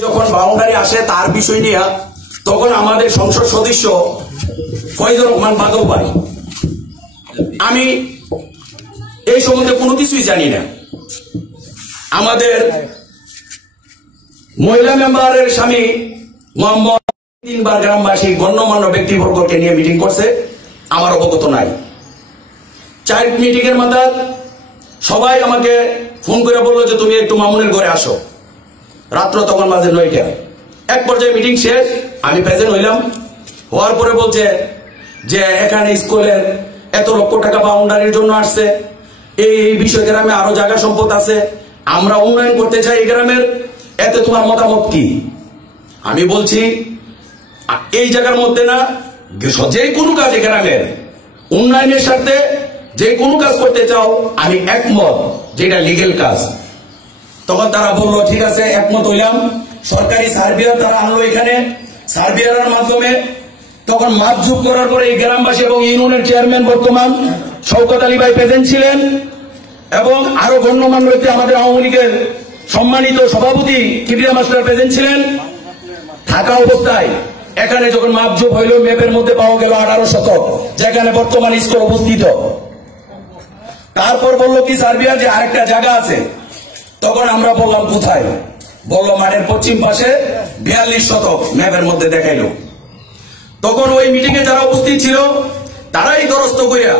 যখন বাউন্ডারি আসে তার বিষয় নিয়ে তখন আমাদের সংসদ সদস্য ফয়জুর রহমান বাদল ভাই, আমি এই সম্বন্ধে কোনো কিছুই জানি না। আমাদের মহিলা মেম্বারের স্বামী মোহাম্মদ 3 বার গ্রামবাসী গণ্যমান্য ব্যক্তিবর্গকে নিয়ে মিটিং করছে, আমার অবগত নাই। 4 মিটিং এর মাথায় সবাই আমাকে ফোন করে বললো যে তুমি একটু মামুনের ঘরে আসো। রাত্র তখন বাজে 9টা। এক পর্যায়ে মিটিং শেষ, আমি প্রেজেন্ট হইলাম। হওয়ার পরে বলছে যে এখানে স্কুলের এত লক্ষ টাকা বাউন্ডারির জন্য আসছে, এই বিষয় গ্রামে আরো জায়গা সম্পদ আছে, আমরা উন্নয়ন করতে চাই এই গ্রামের, এতে তোমার মতামত কি? আমি বলছি এই জায়গার মধ্যে না, যে কোনো কাজ গ্রামের উন্নয়নের সাথে যে কোনো কাজ করতে চাও আমি একমত, যেটা লিগেল কাজ। তখন তারা বললো ঠিক আছে, একমত হইলাম। সরকারি সার্ভেয়ার তারা আনলো এখানে, সার্ভেয়ারের মাধ্যমে তখন মাপ যোগ করার পরে এই গ্রামবাসী এবং ইউনিয়নের চেয়ারম্যান বর্তমান শওকত আলী ভাই প্রেজেন্ট ছিলেন এবং আরো গণ্যমান্য ব্যক্তি আমাদের আওয়ামী লীগের সম্মানিত সভাপতি কিবরিয়া মাস্টার প্রেজেন্ট ছিলেন। থাকা অবস্থায় এখানে যখন মাপ যোগ হইল, ম্যাপের মধ্যে পাওয়া গেল 18 শতক, যেখানে বর্তমান স্কুল অবস্থিত। তারপর বললো কি সার্ভেয়ার যে আরেকটা জায়গা আছে। তখন আমরা বললাম কোথায়? বললো মাঠের পশ্চিম পাশে 42 শতক ম্যাপের মধ্যে দেখাইলো। তখন ওই মিটিং এ যারা উপস্থিত ছিল তারাই দরস্ত কইরা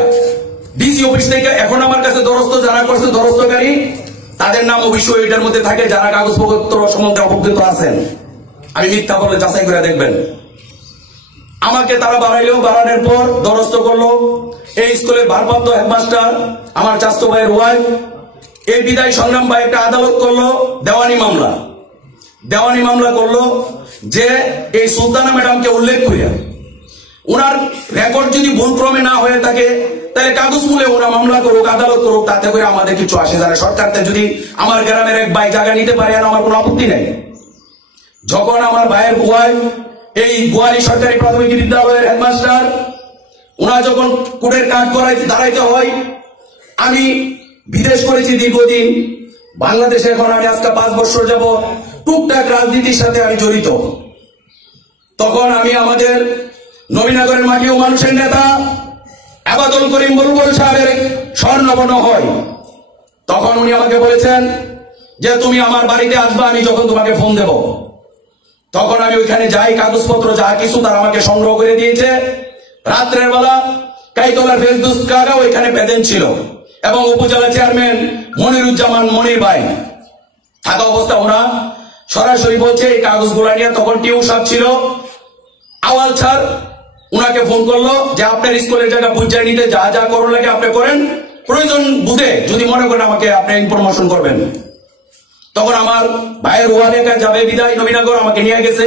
ডিসি অফিস থেকে, এখন আমার কাছে দরস্ত যারা করছে, দরস্তকারী তাদের নাম অবশ্যই এটার মধ্যে থাকে, যারা কাগজপত্র সম্বন্ধে অবগত আছেন। আমি মিথ্যা বলে যাচাই করে দেখবেন। আমাকে তারা বাড়াইলো, বাড়ানোর পর দরস্ত করলো এই স্কুলের ভারপ্রাপ্ত হেডমাস্টার আমার চাচতো ভাইয়ের ওয়াইফ, এই বিদায় সংগ্রাম ভাই একটা আদালত করলো, দেওয়ানি মামলা করলো যে এই সুলতানা ম্যাডামকে উল্লেখ করিয়া ওনার রেকর্ড যদি ভুলক্রমে না হয়ে থাকে তাহলে কাগজ মূলে ওরা মামলা করুক, আদালত করুক, তাতে করে আমাদের কিছু আসে যায় না। সরকারতে যদি আমার গ্রামের এক ভাই জায়গা নিতে পারে আর আমার কোনো আপত্তি নেই। যখন আমার ভাইয়ের ওয়াইফ এই গোয়ালি সরকারি প্রাথমিক বিদ্যালয়ের হেডমাস্টার, ওনা যখন কোর্টের কাজ করাইতে দাঁড়াইতে হয়, আমি বিদেশ করেছি দীর্ঘদিন, বাংলাদেশে এখন আমি আজকে 5 বছর যাব টুকটাক রাজনীতির সাথে আমি জড়িত। তখন আমি আমাদের নবীনগরের মাটি ও মানুষের নেতা আবাদুল করিম বুলবুল সাহেবের স্বর্ণবর্ণ হয়। তখন উনি আমাকে বলেছেন যে তুমি আমার বাড়িতে আসবা, আমি যখন তোমাকে ফোন দেব। তখন আমি ওইখানে যাই, কাগজপত্র যা কিছু তারা আমাকে সংগ্রহ করে দিয়েছে। রাত্রের বেলা কাইতলার ফেরদৌস কাকা ওইখানে প্রেজেন্ট ছিল এবং উপজেলা চেয়ারম্যান মনিরুজ্জামান মনির ভাই থাকা অবস্থা। ওনা সরাসরি বলছে এই কাগজগুলা নিয়ে, তখন টিউ সাহেব ছিল, আওয়াল স্যার উনাকে ফোন করলো যে আপনার স্কুলের জায়গা বুঝাই নিতে যা যা করো লাগে আপনি করেন, প্রয়োজন বুঝে যদি মনে করেন আমাকে আপনি ইনফরমেশন করবেন। তখন আমার ভাইয়ের ওয়ার্ড একা যাবে বিদায় নবীনগর, আমাকে নিয়ে গেছে।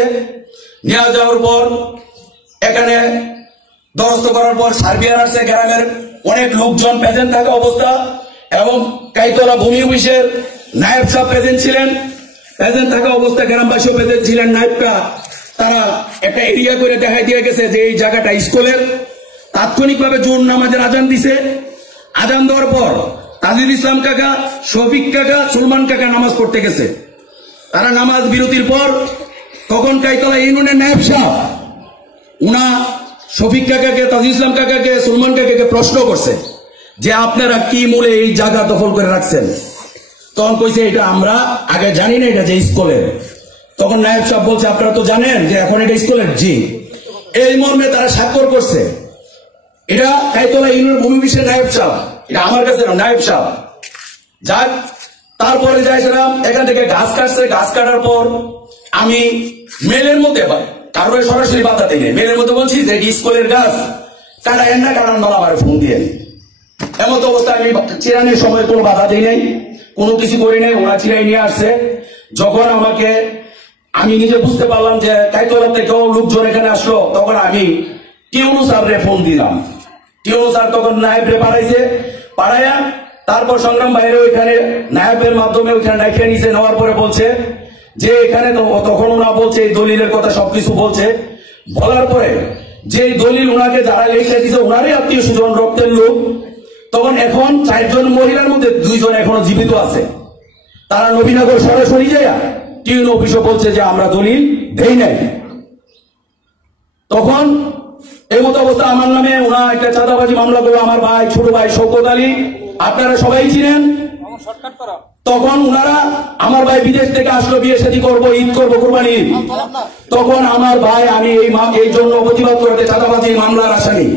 নিয়ে যাওয়ার পর এখানে দরস্ত করার পর সার্ভেয়ার আসছে, গ্রামের অনেক লোকজন প্রেজেন্ট থাকা অবস্থা এবং কাইতলা ভূমি অফিসের নায়েব সাহেব প্রেজেন্ট ছিলেন। প্রেজেন্ট থাকা অবস্থা গ্রামবাসীও প্রেজেন্ট ছিলেন। নায়েবটা তারা একটা এরিয়া করে দেখাই দিয়ে গেছে যে এই জায়গাটা স্কুলের। তাৎক্ষণিকভাবে জোর নামাজের আজান দিছে। আজান দেওয়ার পর তাজিদ ইসলাম কাকা, শফিক কাকা, সুলমান কাকা নামাজ পড়তে গেছে। তারা নামাজ বিরতির পর তখন কাইতলা ইউনিয়নের নায়েব সাহেব উনা শফিক কাকাকে, তাজিদ ইসলাম কাকাকে, সুলমান কাকাকে প্রশ্ন করছে যে আপনারা কি মূলে এই জায়গা দখল করে রাখছেন? তখন কইছে এটা আমরা আগে জানি না এটা যে স্কুলের। তখন নায়েব সাহেব বলছে আপনারা তো জানেন যে এখন এটা স্কুলের। জি। এই মর্মে তারা স্বাক্ষর করছে। এটা কাইতলা ইউনিয়ন ভূমি অফিসের নায়েব সাহেব, এটা আমার কাছে না, নায়েব সাহেব। যাক, তারপরে যাইছিলাম এখান থেকে ঘাস কাটছে। ঘাস কাটার পর আমি মেলের মধ্যে কারোর সরাসরি বাধা দিই নাই, মেলের মধ্যে বলছি যে স্কুলের গাছ কাটায়েন না, কাটান বলা আমার ফোন দিয়ে। এমন অবস্থায় আমি চিরানির সময় কোনো বাধা দিই নাই, কোনো কিছু করি নাই, ওরা চিরাই নিয়ে আসছে। যখন আমাকে আমি নিজে বুঝতে পারলাম যে কাইতলা থেকেও লোকজন এখানে আসলো, তখন আমি টিউনু স্যাররে ফোন দিলাম। টিউনু স্যার তখন নায়েবরে পাঠাইছে, পাঠাইয়া তারপর সংগ্রাম বাইরে ওইখানে নায়েবের মাধ্যমে ওইখানে নাইখে নিছে। নেওয়ার পরে বলছে যে এখানে তখন ওনা বলছে এই দলিলের কথা সবকিছু বলছে। বলার পরে যে দলিল ওনাকে যারা লিখে দিছে ওনারই আত্মীয় স্বজন, রক্তের লোক। তখন এখন 4 জন মহিলার মধ্যে 2 জন এখনো জীবিত আছে। তারা নবীনগর সরাসরি যায় টিউন অফিসও বলছে যে আমরা দলিল দেই নাই। তখন এই মতো অবস্থা আমার নামে ওরা একটা চাঁদাবাজি মামলা করলো, আমার ভাই ছোট ভাই শওকত আলী, আপনারা সবাই চিনেন। তখন উনারা আমার ভাই বিদেশ থেকে আসলো, বিয়ে শাদী করবো, ঈদ করবো, কুরবানি ঈদ। তখন আমার ভাই আমি এই জন্য প্রতিবাদ করতে চাঁদাবাজি মামলার আসামি।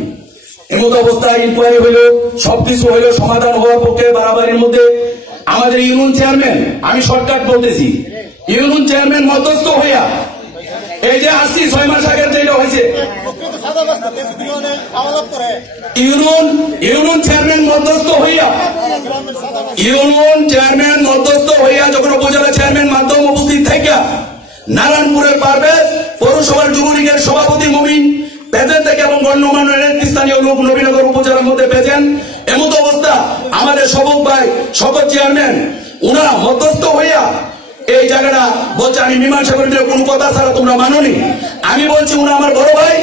এমত অবস্থায় ইনকোয়ারি হইল, সবকিছু হইল, সমাধান হওয়ার পক্ষে বাড়াবাড়ির মধ্যে আমাদের ইউনিয়ন চেয়ারম্যান, আমি শর্টকাট বলতেছি, ইউনিয়ন চেয়ারম্যান মধ্যস্থ হইয়া এই যে আসছি 6 মাস আগের যেটা হয়েছে, ইউনিয়ন চেয়ারম্যান মধ্যস্থ হইয়া যখন উপজেলা চেয়ারম্যান মাধ্যম উপস্থিত থেকে নারায়ণপুরের পারভেজ, পৌরসভার যুবলীগের সভাপতি মমিন পেজেন্ট থেকে এবং গণ্যমান্য স্থানীয় লোক নবীনগর উপজেলার মধ্যে পেজেন্ট, এমত অবস্থা আমাদের শওকত ভাই, শওকত চেয়ারম্যান উনারা মধ্যস্থ হইয়া এই জায়গাটা বলছে আমি মীমাংসা করে দিলে কোনো কথা ছাড়া তোমরা মানোনি। আমি বলছি উনি আমার বড় ভাই,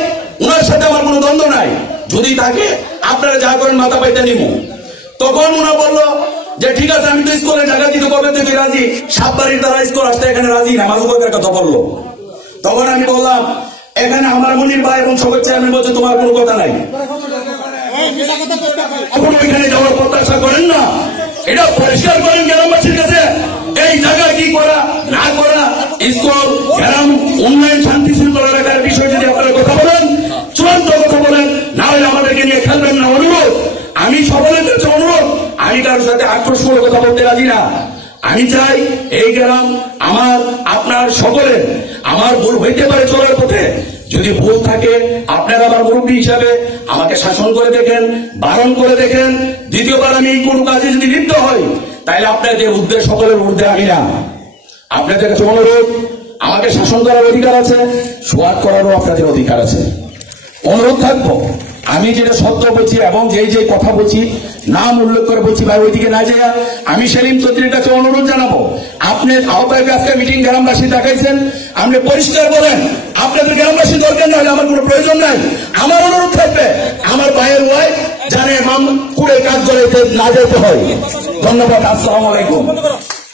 উনার সাথে আমার কোনো দ্বন্দ্ব নাই, যদি থাকে আপনারা যা করেন মাথা পাইতে নিব। তখন উনা বললো যে ঠিক আছে আমি তো স্কুলে জায়গা দিতে কবে থেকে রাজি, সাতবাড়ির দ্বারা স্কুল আসতে এখানে রাজি না, মাঝুকের কথা বললো। তখন আমি বললাম এখানে আমার মনির ভাই এবং শওকত চেয়ারম্যান বলছে তোমার কোনো কথা নাই, কখনো এখানে যাওয়ার প্রত্যাশা করেন না, এটা পরিষ্কার করেন গ্রামবাসীর কাছে। এই জায়গা কি করা না করা, স্কুল গ্রাম উন্নয়ন শান্তি শৃঙ্খলা রাখার বিষয়ে যদি আপনারা কথা বলেন, চূড়ান্ত কথা বলেন, না হলে আমাদেরকে নিয়ে খেলবেন না। অনুরোধ, আমি সকলের কাছে অনুরোধ, আমি কারোর সাথে আক্রোশ করে কথা বলতে রাজি না। আমি চাই এই গ্রাম আমার আপনার সকলের, আমার ভুল হইতে পারে চলার পথে, যদি ভুল থাকে আপনারা আমার মুরব্বী হিসাবে আমাকে শাসন করে দেখেন, বারণ করে দেখেন। দ্বিতীয়বার আমি কোনো কাজে যদি লিপ্ত হই তাহলে আপনাদের ঊর্ধ্বে, সকলের ঊর্ধ্বে আমি না। আপনাদের কাছে অনুরোধ, আমাকে শাসন করার অধিকার আছে, সোয়াদ করারও আপনাদের অধিকার আছে। অনুরোধ থাকবো, আমি যেটা সত্য বলছি এবং যে কথা বলছি নাম উল্লেখ করে বলছি, ভাই ওইদিকে না যায়। আমি সেলিম চৌধুরীর কাছে অনুরোধ জানাবো, আপনি আহ্বায়ক আজকে মিটিং গ্রামবাসী দেখাইছেন, আপনি পরিষ্কার বলেন আপনাদের গ্রামবাসী দরকার না হলে আমার কোনো প্রয়োজন নাই। আমার অনুরোধ থাকবে আমার ভাইয়ের ওয়াইফ জানে কুড়ে কাজ করে না যেতে হয়। ধন্যবাদ, আসসালামু আলাইকুম।